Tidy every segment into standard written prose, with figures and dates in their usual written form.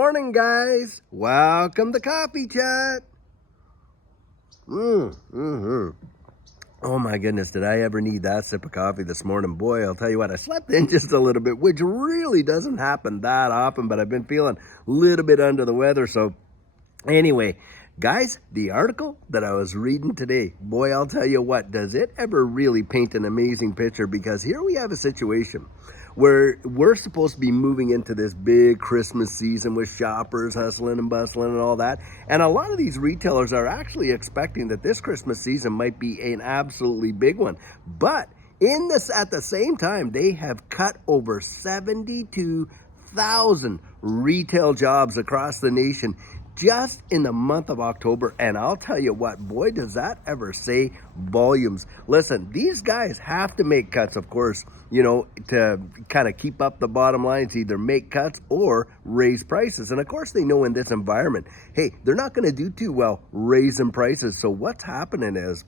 Morning, guys. Welcome to Coffee Chat. Oh my goodness, did I ever need that sip of coffee this morning? Boy, I'll tell you what, I slept in just a little bit, which really doesn't happen that often, but I've been feeling a little bit under the weather. So anyway, guys, the article that I was reading today, boy, I'll tell you what, does it ever really paint an amazing picture? Because here we have a situation where we're supposed to be moving into this big Christmas season with shoppers hustling and bustling and all that. And a lot of these retailers are actually expecting that this Christmas season might be an absolutely big one. But at the same time, they have cut over 72,000 retail jobs across the nation just in the month of October. And I'll tell you what, boy, does that ever say volumes. Listen, these guys have to make cuts, of course, to kind of keep up the bottom line. It's either make cuts or raise prices. And of course, they know in this environment, hey, they're not going to do too well raising prices. So what's happening is,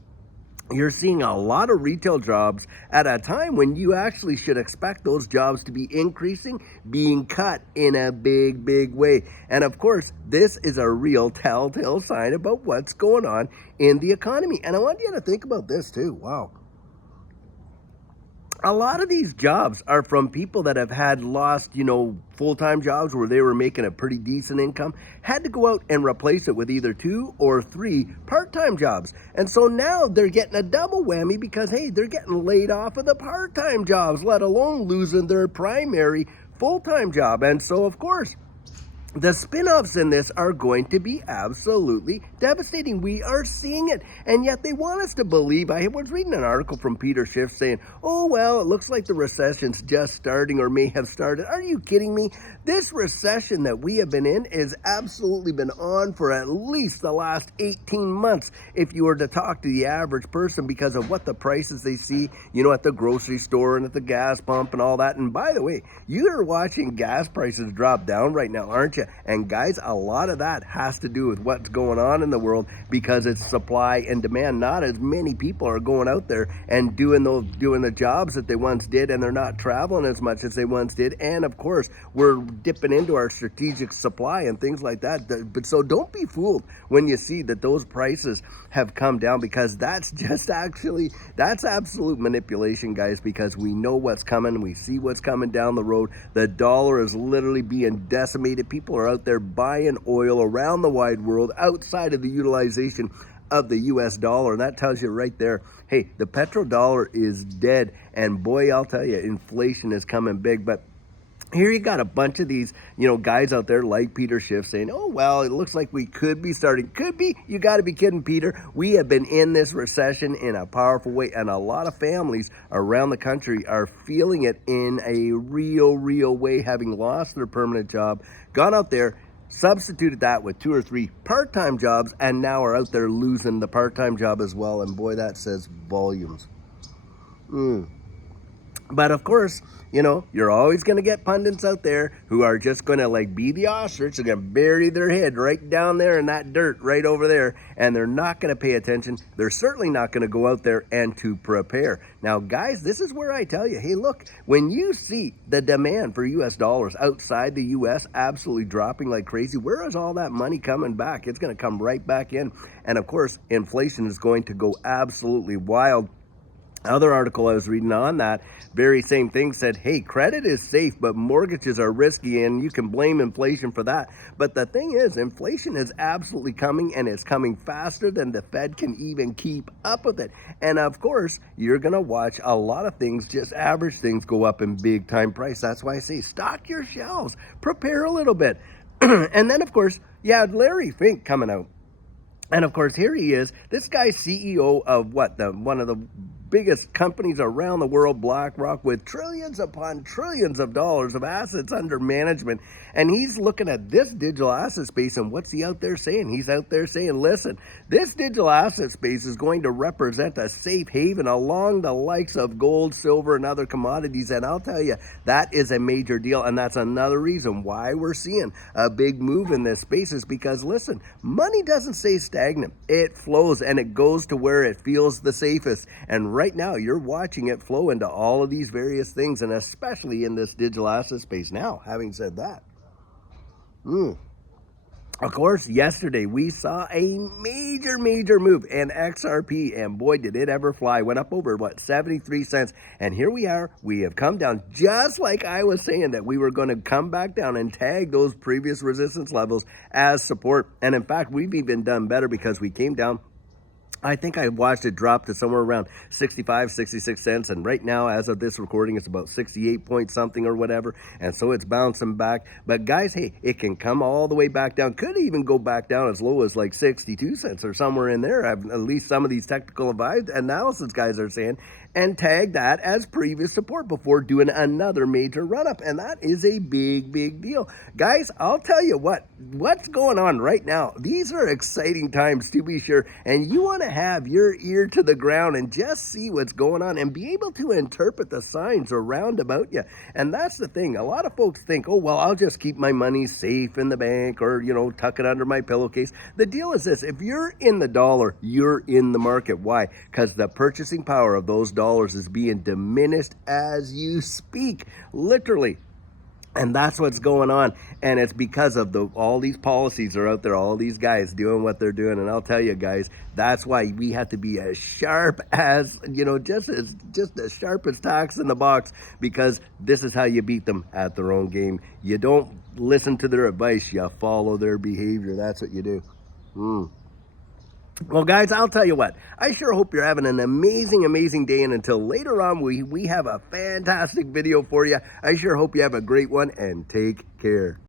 you're seeing a lot of retail jobs at a time when you actually should expect those jobs to be increasing, being cut in a big, big way. And of course, this is a real telltale sign about what's going on in the economy. And I want you to think about this too. Wow. A lot of these jobs are from people that have had lost, full-time jobs where they were making a pretty decent income, had to go out and replace it with either 2 or 3 part-time jobs. And so now they're getting a double whammy because, hey, they're getting laid off of the part-time jobs, let alone losing their primary full-time job. And so, of course, the spin-offs in this are going to be absolutely devastating. We are seeing it. And yet they want us to believe. I was reading an article from Peter Schiff saying, oh, well, it looks like the recession's just starting or may have started. Are you kidding me? This recession that we have been in has absolutely been on for at least the last 18 months if you were to talk to the average person, because of what the prices they see, at the grocery store and at the gas pump and all that. And by the way, you are watching gas prices drop down right now, aren't you? And guys, a lot of that has to do with what's going on in the world, because it's supply and demand. Not as many people are going out there and doing the jobs that they once did, and they're not traveling as much as they once did. And of course, we're dipping into our strategic supply and things like that. But so don't be fooled when you see that those prices have come down, because that's absolute manipulation, guys, because we know what's coming. We see what's coming down the road. The dollar is literally being decimated. People are out there buying oil around the wide world outside of the utilization of the US dollar. And that tells you right there, hey, the petrodollar is dead. And boy, I'll tell you, inflation is coming big. But here you got a bunch of these, guys out there like Peter Schiff saying, oh, well, it looks like we could be starting. Could be? You got to be kidding, Peter. We have been in this recession in a powerful way, and a lot of families around the country are feeling it in a real way, having lost their permanent job, gone out there, substituted that with 2 or 3 part-time jobs, and now are out there losing the part-time job as well. And boy, that says volumes. But of course, you're always going to get pundits out there who are just going to be the ostrich. They're going to bury their head right down there in that dirt right over there, and they're not going to pay attention. They're certainly not going to go out there and to prepare. Now, guys, this is where I tell you, hey, look, when you see the demand for US dollars outside the US absolutely dropping like crazy, where is all that money coming back? It's going to come right back in. And of course, inflation is going to go absolutely wild. Other article I was reading on that very same thing said, hey, credit is safe, but mortgages are risky, and you can blame inflation for that. But the thing is, inflation is absolutely coming, and it's coming faster than the Fed can even keep up with it. And of course, you're going to watch a lot of things, just average things, go up in big time price. That's why I say stock your shelves, prepare a little bit. And then, of course, you had Larry Fink coming out. And of course, here he is, this guy's CEO of one of the biggest companies around the world, BlackRock, with trillions upon trillions of dollars of assets under management. And he's looking at this digital asset space, and what's he out there saying? He's out there saying, listen, this digital asset space is going to represent a safe haven along the likes of gold, silver, and other commodities. And I'll tell you, that is a major deal. And that's another reason why we're seeing a big move in this space, is because, listen, money doesn't stay stagnant. It flows, and it goes to where it feels the safest. And right now, you're watching it flow into all of these various things, and especially in this digital asset space. Now, having said that, Mm. Of course, yesterday we saw a major move in XRP, and boy, did it ever fly. Went up over, what, 73 cents. And here we are. We have come down just like I was saying that we were going to come back down and tag those previous resistance levels as support. And in fact, we've even done better because we came down. I think I watched it drop to somewhere around 65, 66 cents. And right now, as of this recording, it's about 68 point something or whatever. And so it's bouncing back. But guys, hey, it can come all the way back down. Could even go back down as low as like 62 cents or somewhere in there. At least some of these technical analysis guys are saying. And tag that as previous support before doing another major run up. And that is a big deal. Guys, I'll tell you what's going on right now. These are exciting times, to be sure. And you want to have your ear to the ground and just see what's going on and be able to interpret the signs around about you. And that's the thing. A lot of folks think, oh, well, I'll just keep my money safe in the bank or, tuck it under my pillowcase. The deal is this. If you're in the dollar, you're in the market. Why? Because the purchasing power of those dollars is being diminished as you speak, literally. And that's what's going on. And it's because of all these policies are out there, all these guys doing what they're doing. And I'll tell you guys, that's why we have to be as sharp as, just as sharp as tacks in the box, because this is how you beat them at their own game. You don't listen to their advice, you follow their behavior. That's what you do. Well, guys, I'll tell you what. I sure hope you're having an amazing day. And until later on, we have a fantastic video for you. I sure hope you have a great one, and take care.